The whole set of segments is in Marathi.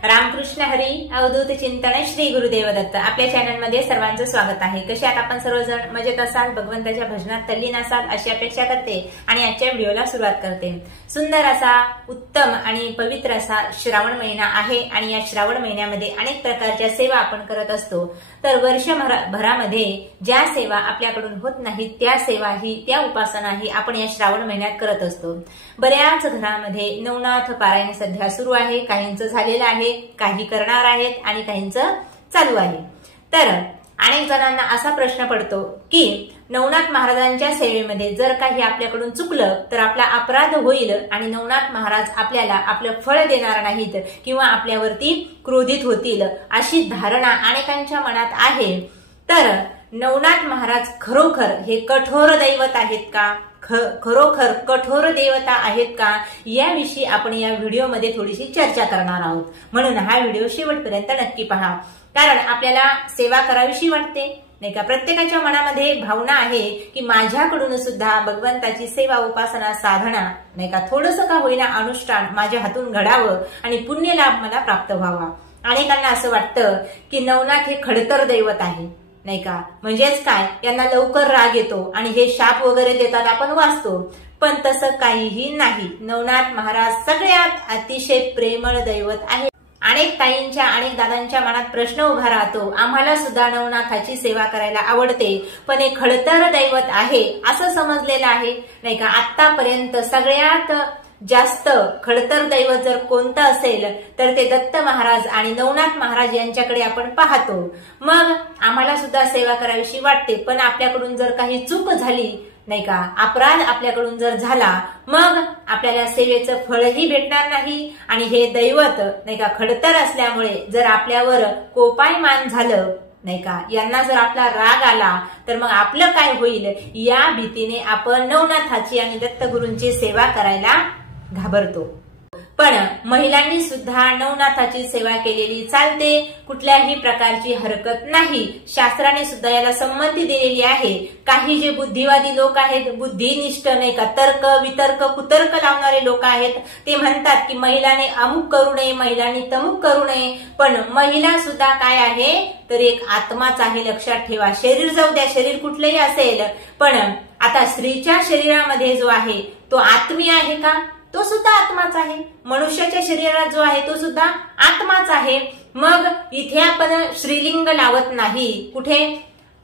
रामकृष्ण हरी अवधूत चिंतन श्री गुरुदेव दत्त। आपल्या चॅनल मध्ये सर्वांचं स्वागत आहे। कसे आहात आपण सर्वजण? मजेत असाल, भगवंताच्या भजनात तल्लीन असाल अशी अपेक्षा करते आणि आजच्या व्हिडिओला सुरुवात करते। सुंदर असा, उत्तम आणि पवित्र असा श्रावण महिना आहे आणि या श्रावण महिन्यामध्ये अनेक प्रकारच्या सेवा आपण करत असतो। तर वर्षभरामध्ये ज्या सेवा आपल्याकडून होत नाहीत त्या सेवाही, त्या उपासनाही आपण या श्रावण महिन्यात करत असतो। बऱ्याच घरामध्ये नवनाथ पारायण सध्या सुरू आहे, काहींचं झालेलं आहे, काही करणार आहेत आणि काहींचं चालू आहे। तर अनेक जणांना असा प्रश्न पडतो की नवनाथ महाराजांच्या सेवेमध्ये जर काही आपल्याकडून चुकलं तर आपला अपराध होईल आणि नवनाथ महाराज आपल्याला आपलं फळ देणार नाहीत किंवा आपल्यावरती क्रोधित होतील, अशी धारणा अनेकांच्या मनात आहे। तर नवनाथ महाराज खरोखर हे कठोर दैवत आहेत का, खरोखर कठोर देवता आहेत का, याविषयी आपण या व्हिडिओमध्ये थोडीशी चर्चा करणार आहोत। म्हणून हा व्हिडिओ शेवटपर्यंत नक्की पहा, कारण आपल्याला सेवा करावीशी वाटते नाही का। प्रत्येकाच्या मनामध्ये भावना आहे की माझ्याकडून सुद्धा भगवंताची सेवा, उपासना, साधना नाही का, थोडंसं का होईना अनुष्ठान माझ्या हातून घडावं आणि पुण्य लाभ मला प्राप्त व्हावा। अनेकांना असं वाटतं की नवनाथ हे खडतर दैवत आहे नाही का, म्हणजेच काय, यांना लवकर राग येतो आणि हे शाप वगैरे देतात, आपण वाचतो। पण तसं काहीही नाही। नवनाथ महाराज सगळ्यात अतिशय प्रेमळ दैवत आहे। अनेक ताईंच्या, अनेक दादांच्या मनात प्रश्न उभा राहतो, आम्हाला सुद्धा नवनाथाची सेवा करायला आवडते पण हे खडतर दैवत आहे असं समजलेलं आहे नाही का। आतापर्यंत सगळ्यात जास्त खडतर दैवत जर कोणतं असेल तर ते दत्त महाराज आणि नवनाथ महाराज यांच्याकडे आपण पाहतो। मग आम्हाला सुद्धा सेवा करावीशी वाटते, पण आपल्याकडून जर काही चूक झाली नाही का, अपराध आपल्याकडून जर झाला, मग आपल्याला सेवेचं फळही भेटणार नाही आणि हे दैवत नाही का खडतर असल्यामुळे जर आपल्यावर कोपायमान झालं नाही का, यांना जर आपला राग आला तर मग आपलं काय होईल, या भीतीने आपण नवनाथाची आणि दत्तगुरूंची सेवा करायला घाबरतो। पण महिलांनी सुद्धा नवनाथाची सेवा केलेली चालते, कुठल्याही प्रकारची हरकत नाही। शास्त्राने सुद्धा याला संमती दिलेली आहे। काही जे बुद्धिवादी लोक आहेत, बुद्धिनिष्ठ नाही का, तर्क वितर्क कुतर्क लावणारे लोक आहेत, ते म्हणतात की महिलाने अमुक करू नये, महिलांनी तमुक करू नये। पण महिला सुद्धा काय आहे तर एक आत्माच आहे, लक्षात ठेवा। शरीर जाऊ द्या, शरीर कुठलंही असेल, पण आता स्त्रीच्या शरीरामध्ये जो आहे तो आत्मी आहे का, तो सुद्धा आत्माच आहे। मनुष्याच्या शरीरात जो आहे तो सुद्धा आत्माच आहे। मग इथे आपण श्रीलिंग लावत नाही, कुठे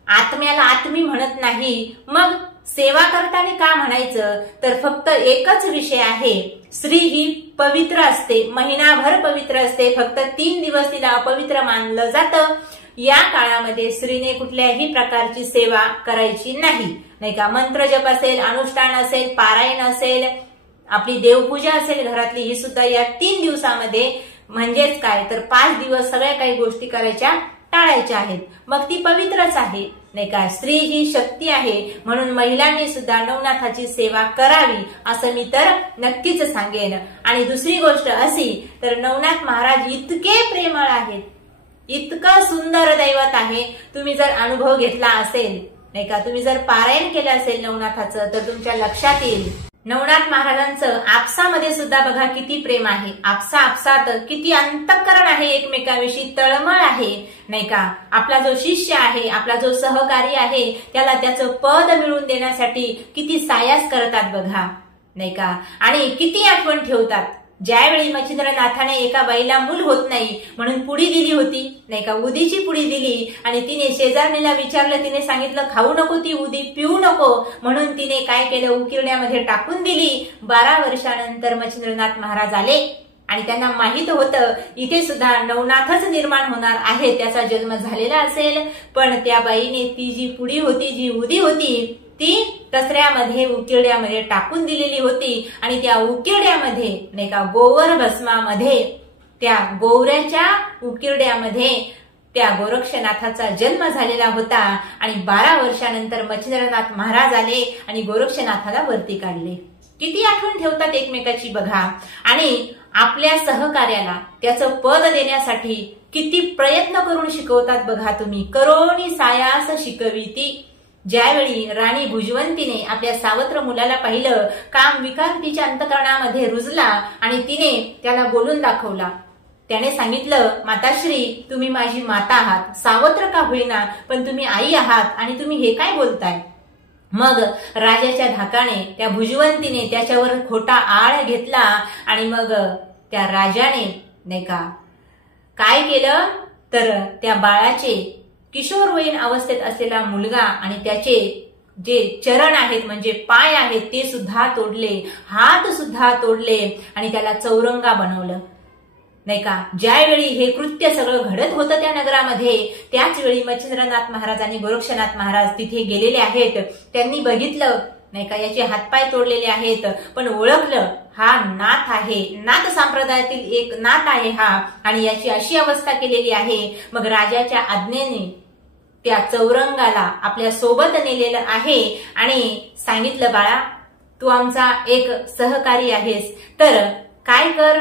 आत्म्याला आत्मी म्हणत नाही। मग सेवा करताना का म्हणायचं, तर फक्त एकच विषय आहे, स्त्री ही पवित्र असते, महिनाभर पवित्र असते, फक्त 3 दिवस तिला अपवित्र मानलं जातं। या काळामध्ये स्त्रीने कुठल्याही प्रकारची सेवा करायची नाही का। मंत्र जप असेल, अनुष्ठान असेल, पारायण असेल, आपली देवपूजा असेल घरातली, ही सुद्धा या 3 दिवसामध्ये, म्हणजेच काय तर 5 दिवस सगळ्या काही गोष्टी करायच्या टाळायच्या आहेत। मग ती पवित्रच आहे नाही का। स्त्री ही शक्ती आहे, म्हणून महिलांनी सुद्धा नवनाथाची सेवा करावी असं मी तर नक्कीच सांगेन। आणि दुसरी गोष्ट अशी, तर नवनाथ महाराज इतके प्रेमळ आहेत, इतकं सुंदर दैवत आहे। तुम्ही जर अनुभव घेतला असेल नाही का, तुम्ही जर पारायण केलं असेल नवनाथाचं, तर तुमच्या लक्षात येईल नवनाथ महाराजांचं आपसामध्ये सुद्धा बघा किती प्रेम आहे। आपसात किती अंतःकरण आहे, एकमेकांविषयी तळमळ आहे नाही का। आपला जो शिष्य आहे, आपला जो सहकारी आहे, त्याला त्याचं पद मिळवून देण्यासाठी किती सायास करतात बघा नाही का, आणि किती आठवण ठेवतात। ज्यावेळी मच्छिंद्रनाथाने एका बाईला मूल होत नाही म्हणून पुडी दिली होती नाही का, उदीची पुडी दिली, आणि तिने शेजारणीला विचारलं, तिने सांगितलं खाऊ नको ती उदी, पिऊ नको, म्हणून तिने काय केलं, उकिरड्यामध्ये टाकून दिली। 12 वर्षानंतर मच्छिंद्रनाथ महाराज आले आणि त्यांना माहित होतं इथे सुद्धा नवनाथच निर्माण होणार आहे, त्याचा जन्म झालेला असेल। पण त्या बाईने ती जी पुडी होती, जी उदी होती, ती कचऱ्यामध्ये, उकिरड्यामध्ये टाकून दिलेली होती, आणि त्या उकिरड्यामध्ये नाही का, गोवर भस्मामध्ये, त्या गोवऱ्याच्या उकिरड्यामध्ये त्या गोरक्षनाथाचा जन्म झालेला होता। आणि 12 वर्षानंतर मच्छिंद्रनाथ महाराज आले आणि गोरक्षनाथाला वरती काढले। किती आठवण ठेवतात एकमेकाची बघा, आणि आपल्या सहकार्याला त्याचं पद देण्यासाठी किती प्रयत्न करून शिकवतात बघा तुम्ही। करोनी सायास शिकविती। ज्यावेळी राणी भुजवंतीने आपल्या सावत्र मुलाला पाहिलं, काम विकार तिच्या अंतःकरणामध्ये रुजला आणि तिने त्याला बोलून दाखवला त्याने सांगितलं, माताश्री तुम्ही माझी माता आहात, सावत्र का होईना पण तुम्ही आई आहात आणि तुम्ही हे काय बोलताय. मग राजाच्या धाकाने त्या भुजवंतीने त्याच्यावर खोटा आळ घेतला आणि मग त्या राजाने नाही का काय केलं तर त्या बाळाचे किशोरवयीन अवस्थेत असलेला मुलगा आणि त्याचे जे चरण आहेत म्हणजे पाय आहेत ते सुद्धा तोडले, हात सुद्धा तोडले आणि त्याला चौरंगा बनवलं नाही का. ज्यावेळी हे कृत्य सगळं घडत होतं त्या नगरामध्ये त्याच वेळी मच्छिंद्रनाथ महाराज आणि गोरक्षनाथ महाराज तिथे गेलेले आहेत. त्यांनी बघितलं नाही का याचे हातपाय तोडलेले आहेत पण ओळखलं हा नाथ आहे, नाथ संप्रदायातील एक नाथ आहे हा आणि याची अशी अवस्था केलेली आहे. मग राजाच्या आज्ञेने त्या चौरंगाला आपल्या सोबत नेलेलं आहे आणि सांगितलं, बाळा तू आमचा एक सहकारी आहेस तर काय कर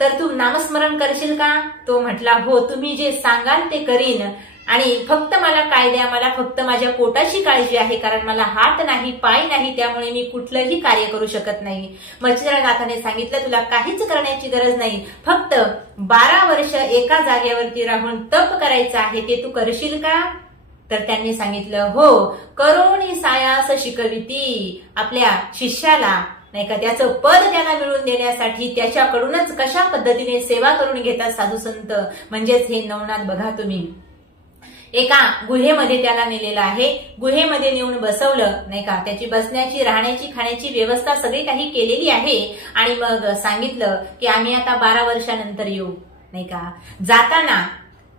तर तू नामस्मरण करशील का. तो म्हटला, हो तुम्ही जे सांगाल ते करीन आणि फक्त मला काय द्या, मला फक्त माझ्या पोटाची काळजी आहे कारण मला हात नाही पाय नाही त्यामुळे मी कुठलंही कार्य करू शकत नाही. मच्छिंद्रनाथाने सांगितलं, तुला काहीच करण्याची गरज नाही, फक्त 12 वर्ष एका जागेवरती राहून तप करायचं आहे, ते तू करशील का. तर त्यांनी सांगितलं, हो करोनी सायास शिकविती. आपल्या शिष्याला नाही का त्याचं पद त्याला मिळवून देण्यासाठी त्याच्याकडूनच कशा पद्धतीने सेवा करून घेतात साधू संत. म्हणजेच हे नवनाथ बघा तुम्ही एका गुहेमध्ये त्याला नेलेलं आहे, गुहेमध्ये नेऊन बसवलं नाही का, त्याची बसण्याची राहण्याची खाण्याची व्यवस्था सगळी काही केलेली आहे आणि मग सांगितलं की आम्ही आता 12 वर्षानंतर येऊ नाही का. जाताना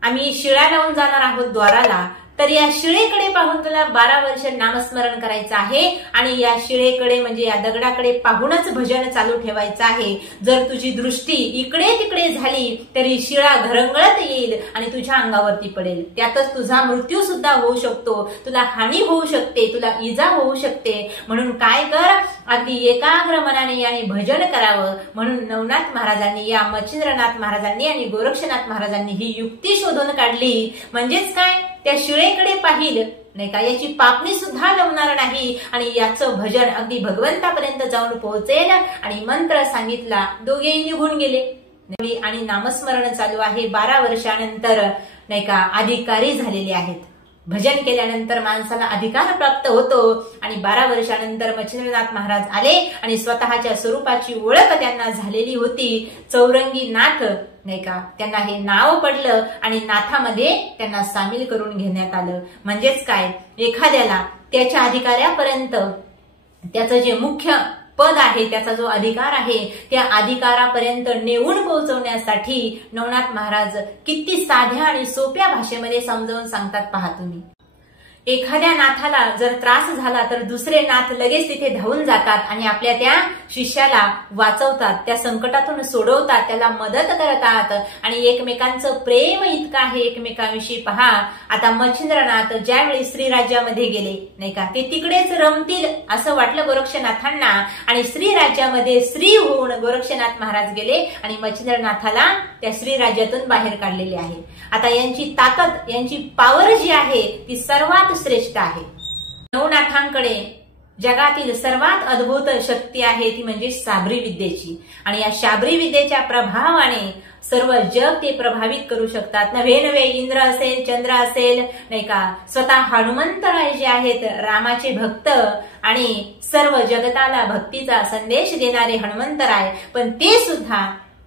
आम्ही शिळा लावून जाणार आहोत द्वाराला, तर या शिळेकडे पाहून तुला 12 वर्ष नामस्मरण करायचं आहे आणि या शिळेकडे म्हणजे या दगडाकडे पाहूनच भजन चालू ठेवायचं आहे. जर तुझी दृष्टी इकडे तिकडे झाली तरी शिळा घरंगळत येईल आणि तुझ्या अंगावरती पडेल, त्यातच तुझा मृत्यू सुद्धा होऊ शकतो, तुला हानी होऊ शकते, तुला इजा होऊ शकते. म्हणून काय कर, अगदी एकाग्र मनाने याने भजन करावं. म्हणून नवनाथ महाराजांनी या मच्छिंद्रनाथ महाराजांनी आणि गोरक्षनाथ महाराजांनी ही युक्ती शोधून काढली. म्हणजेच काय, त्या शिळेकडे पाहिलं नाही का याची पापणी सुद्धा लावणार नाही आणि याचं भजन अगदी भगवंतापर्यंत जाऊन पोहोचेल. आणि मंत्र सांगितला, दोघेही निघून गेले आणि नामस्मरण चालू आहे. 12 वर्षानंतर नाही का अधिकारी झालेले आहेत. भजन केल्यानंतर माणसाला अधिकार प्राप्त होतो आणि 12 वर्षानंतर मच्छिंद्रनाथ महाराज आले आणि स्वतःच्या स्वरूपाची ओळख त्यांना झालेली होती. चौरंगी नाथ नाही का त्यांना हे नाव पडलं आणि नाथामध्ये त्यांना सामील करून घेण्यात आलं. म्हणजेच काय, एखाद्याला त्याच्या अधिकाऱ्यापर्यंत त्याचं जे मुख्य पद आहे त्याचा जो अधिकार आहे त्या अधिकारापर्यंत नेऊन पोहोचवण्यासाठी नवनाथ महाराज किती साध्या आणि सोप्या भाषेमध्ये समजावून सांगतात पहा तुम्ही. एखाद्या नाथाला जर त्रास झाला तर दुसरे नाथ लगेच तिथे धावून जातात आणि आपल्या त्या शिष्याला वाचवतात, त्या संकटातून सोडवतात, त्याला मदत करतात आणि एकमेकांचं प्रेम इतकं आहे एकमेकांविषयी. पहा आता मच्छिंद्रनाथ ज्यावेळी श्रीराज्यामध्ये गेले नाही का, ते तिकडेच रमतील असं वाटलं गोरक्षनाथांना आणि श्रीराज्यामध्ये श्री होऊन गोरक्षनाथ महाराज गेले आणि मच्छिंद्रनाथाला त्या श्रीराज्यातून बाहेर काढलेले आहे. आता यांची ताकद, यांची पॉवर जी आहे ती सर्वात श्रेष्ठ आहे. नवनाथांकडे जगातील सर्वात अद्भुत शक्ती आहे ती म्हणजे शाबरी विद्येची आणि या शाबरी विद्येच्या प्रभावाने सर्व जग ते प्रभावित करू शकतात. नव्हे नव्हे इंद्र असेल, चंद्र असेल नाही का, स्वतः हनुमंतराय जे आहेत रामाचे भक्त आणि सर्व जगताला भक्तीचा संदेश देणारे हनुमंतराय, पण ते सुद्धा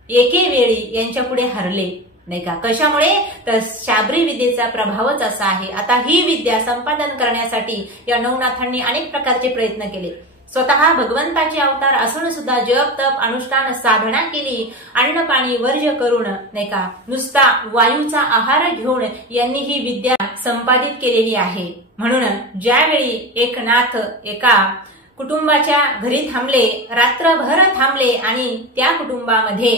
एके वेळी यांच्या पुढे हरले नाही का. कशामुळे, तर शाबरी विद्येचा प्रभावच असा आहे. आता ही विद्या संपादन करण्यासाठी या नवनाथांनी अनेक प्रकारचे प्रयत्न केले. स्वतः भगवंताचे अवतार असून सुद्धा जप तप अनुष्ठान साधना केली, अन्न पाणी वर्ज्य करून नाही का, नुसता वायूचा आहार घेऊन यांनी ही विद्या संपादित केलेली आहे. म्हणून ज्यावेळी एक नाथ एका कुटुंबाच्या घरी थांबले, रात्रभर थांबले आणि त्या कुटुंबामध्ये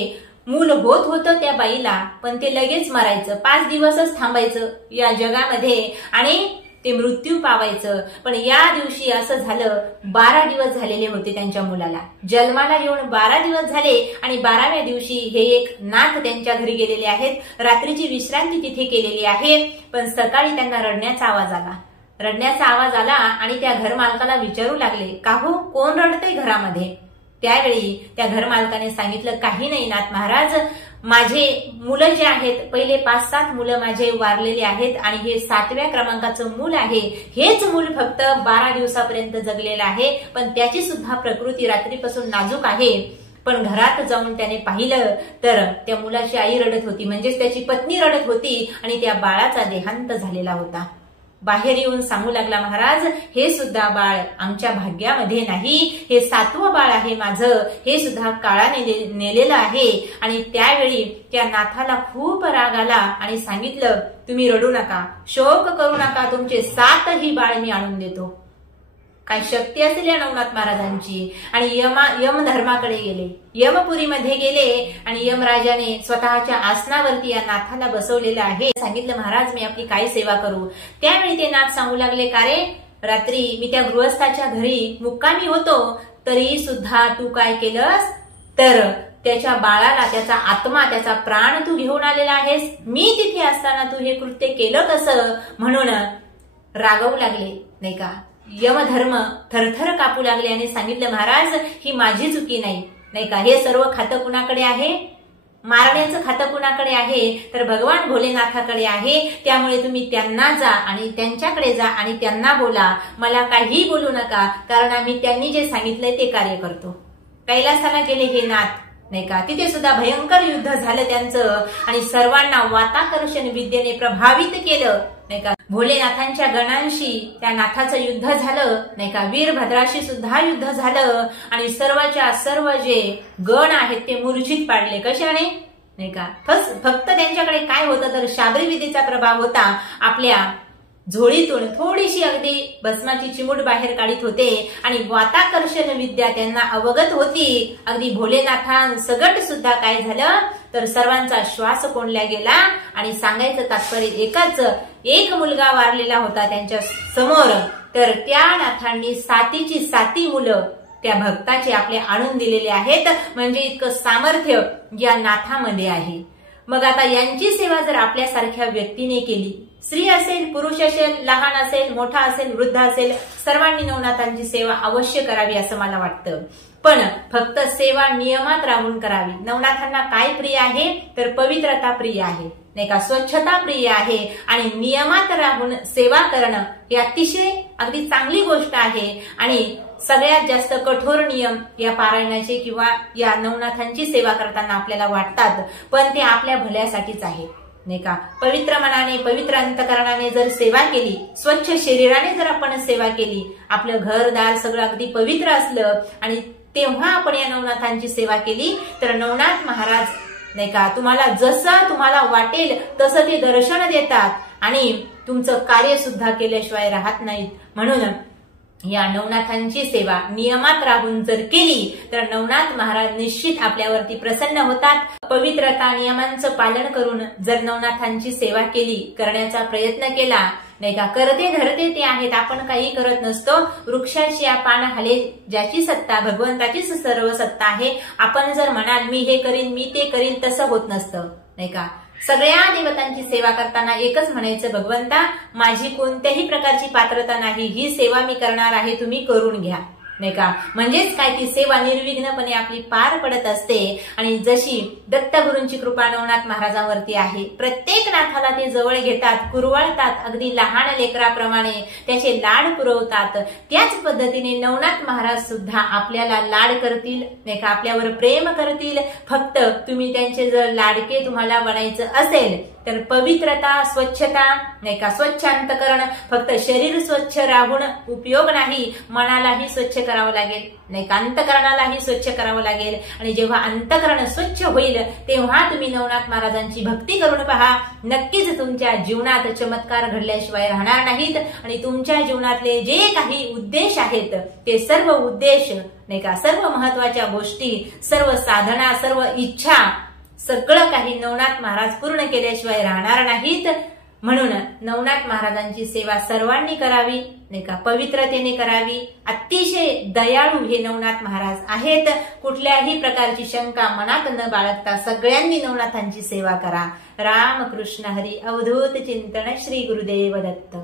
मूल होत होतं त्या बाईला, पण ते लगेच मरायचं. 5 दिवसच थांबायचं या जगामध्ये आणि ते मृत्यू पावायचं. पण या दिवशी असं झालं, 12 दिवस झालेले होते त्यांच्या मुलाला जन्माला येऊन 12 दिवस झाले आणि 12व्या दिवशी हे एक नाथ त्यांच्या घरी गेलेले आहेत. रात्रीची विश्रांती तिथे केलेली आहे, पण सकाळी त्यांना रडण्याचा आवाज आला. रडण्याचा आवाज आला आणि त्या घर मालकाला विचारू लागले, का हो कोण रडतंय घरामध्ये. त्यावेळी त्या घर मालकाने सांगितलं, काही नाही नाथ महाराज, माझे मुलं जे आहेत, पहिले 5-7 मुलं माझे वारलेले आहेत आणि हे 7व्या क्रमांकाचं मूल आहे. हेच मूल फक्त 12 दिवसापर्यंत जगलेलं आहे, पण त्याची सुद्धा प्रकृती रात्रीपासून नाजूक आहे. पण घरात जाऊन त्याने पाहिलं तर त्या मुलाची आई रडत होती, म्हणजेच त्याची पत्नी रडत होती आणि त्या बाळाचा देहांत झालेला होता. बाहेर येऊन सांगू लागला, महाराज हे सुद्धा बाळ आमच्या भाग्यामध्ये नाही, हे 7वं बाळ आहे माझं, हे सुद्धा काळाने नेलेलं आहे. आणि त्यावेळी त्या नाथाला खूप राग आला आणि सांगितलं, तुम्ही रडू नका, शोक करू नका, तुमचे 7ही बाळ मी आणून देतो. काय शक्ती असेल या नवनाथ महाराजांची. आणि यमधर्माकडे गेले, यमपुरीमध्ये गेले आणि यमराजाने स्वतःच्या आसनावरती या नाथाला बसवलेलं आहे. सांगितलं, महाराज मी आपली काय सेवा करू. त्यावेळी ते नाथ सांगू लागले, का रे रात्री मी त्या गृहस्थाच्या घरी मुक्कामी होतो, तरी सुद्धा तू काय केलंस तर त्याच्या बाळाला, त्याचा आत्मा, त्याचा प्राण तू घेऊन आलेला आहेस. मी तिथे असताना तू हे कृत्य केलं कसं. म्हणून रागवू लागले नाही का. यमधर्म थरथर कापू लागले आणि सांगितलं, महाराज ही माझी चुकी नाही का. हे सर्व खातं कुणाकडे आहे, मारण्याचं खातं कुणाकडे आहे तर भगवान भोलेनाथाकडे आहे. त्यामुळे तुम्ही त्यांना जा आणि त्यांच्याकडे जा आणि त्यांना बोला, मला काही बोलू नका, कारण आम्ही त्यांनी जे सांगितलंय ते कार्य करतो. कैलासाला गेले हे नाथ नाही का. तिथे सुद्धा भयंकर युद्ध झालं त्यांचं आणि सर्वांना वाताकर्षण विद्येने प्रभावित केलं नाही का. भोलेनाथांच्या गणांशी त्या नाथाचं युद्ध झालं नाही का. वीरभद्राशी सुद्धा युद्ध झालं आणि सर्वच्या सर्व जे गण आहेत ते मूर्छित पाडले. कशाने नाही का. फक्त त्यांच्याकडे काय होतं तर शाबरी विद्येचा प्रभाव होता. आपल्या झोळीतून थोडीशी अगदी भस्माची चिमूट बाहेर काढीत होते आणि वाताकर्षण विद्या त्यांना अवगत होती. अगदी भोलेनाथांसगट सुद्धा काय झालं तर सर्वांचा श्वास कोंडला गेला. आणि सांगायचं तात्पर्य एकच, एक मुलगा वारलेला होता त्यांच्या समोर, तर त्या नाथांनी 7ची 7 मुलं त्या भक्ताचे आपले आणून दिलेले आहेत. म्हणजे इतकं सामर्थ्य या नाथामध्ये आहे. मग आता यांची सेवा जर आपल्यासारख्या व्यक्तीने केली, स्त्री असेल, पुरुष असेल, लहान असेल, मोठा असेल, वृद्ध असेल, सर्वांनी नवनाथांची सेवा अवश्य करावी असं मला वाटतं. पण फक्त सेवा नियमात राहून करावी. नवनाथांना काय प्रिय आहे तर पवित्रता प्रिय आहे नाही का, स्वच्छता प्रिय आहे. आणि नियमात राहून सेवा करणं ही अतिशय अगदी चांगली गोष्ट आहे. आणि सगळ्यात जास्त कठोर नियम या पारायणाचे किंवा या नवनाथांची सेवा करताना आपल्याला वाटतात, पण ते आपल्या भल्यासाठीच आहे नाही का. पवित्र मनाने, पवित्र अंतकरणाने जर सेवा केली, स्वच्छ शरीराने जर आपण सेवा केली, आपलं घरदार सगळं अगदी पवित्र असलं आणि तेव्हा आपण या नवनाथांची सेवा केली तर नवनाथ महाराज नाही का तुम्हाला जसं तुम्हाला वाटेल तसं ते दर्शन देतात आणि तुमचं कार्य सुद्धा केल्याशिवाय राहत नाहीत. म्हणून या नवनाथांची सेवा नियमात राहून जर केली तर नवनाथ महाराज निश्चित आपल्यावरती प्रसन्न होतात. पवित्रता नियमांचं पालन करून जर नवनाथांची सेवा केली, करण्याचा प्रयत्न केला नाही का. करते धरते ते आहेत, आपण काही करत नसतो. वृक्षाची पान हाले ज्याची सत्ता, भगवंताचीच सर्व सत्ता आहे. आपण जर म्हणाल मी हे करीन, मी ते करीन, तसं होत नसतं नाही का. सगळ्या देवतांची सेवा करताना एकच म्हणायचं, भगवंता माझी कोणत्याही प्रकारची पात्रता नाही, ही सेवा मी करणार आहे, तुम्ही करून घ्या नाही का. म्हणजेच काय, ती सेवा निर्विघ्नपणे आपली पार पडत असते. आणि जशी दत्तगुरूंची कृपा नवनाथ महाराजांवरती आहे, प्रत्येक नाथाला ते जवळ घेतात, कुरवाळतात, अगदी लहान लेकराप्रमाणे त्याचे लाड पुरवतात. त्याच पद्धतीने नवनाथ महाराज सुद्धा आपल्याला लाड करतील नाही का, आपल्यावर प्रेम करतील. फक्त तुम्ही त्यांचे जर लाडके तुम्हाला बनायचं असेल तर पवित्रता, स्वच्छता नाही का, स्वच्छ अंतकरण, फक्त शरीर स्वच्छ राहून उपयोग नाही, मनालाही स्वच्छ करावं लागेल नाही का, अंतकरणालाही स्वच्छ करावं लागेल. आणि जेव्हा अंतकरण स्वच्छ होईल तेव्हा तुम्ही नवनाथ महाराजांची भक्ती करून पहा, नक्कीच तुमच्या जीवनात चमत्कार घडल्याशिवाय राहणार नाहीत. आणि तुमच्या जीवनातले जे काही उद्देश आहेत ते सर्व उद्देश नाही का, सर्व महत्वाच्या गोष्टी, सर्व साधना, सर्व इच्छा, सगळं काही नवनाथ महाराज पूर्ण केल्याशिवाय राहणार नाहीत. म्हणून नवनाथ महाराजांची सेवा सर्वांनी करावी नाही का, पवित्रतेने करावी. अतिशय दयाळू हे नवनाथ महाराज आहेत. कुठल्याही प्रकारची शंका मनात न बाळगता सगळ्यांनी नवनाथांची सेवा करा. राम कृष्ण हरी. अवधूत चिंतन. श्री गुरुदेव दत्त.